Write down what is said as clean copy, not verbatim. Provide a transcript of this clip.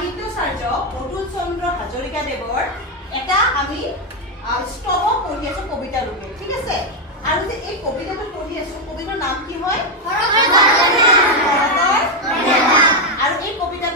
সাহিত্যাচাৰ্য অতুল চন্দ্ৰ হাজৰিকাদেৱৰ এটা আমি স্তৱক পঢ়ি আছো কবিতা ৰূপে, ঠিক আছে। আৰু যে এই কবিতাটো পঢ়ি আছো, কবিতাৰ নাম কি হয়? আৰু এই কবিতা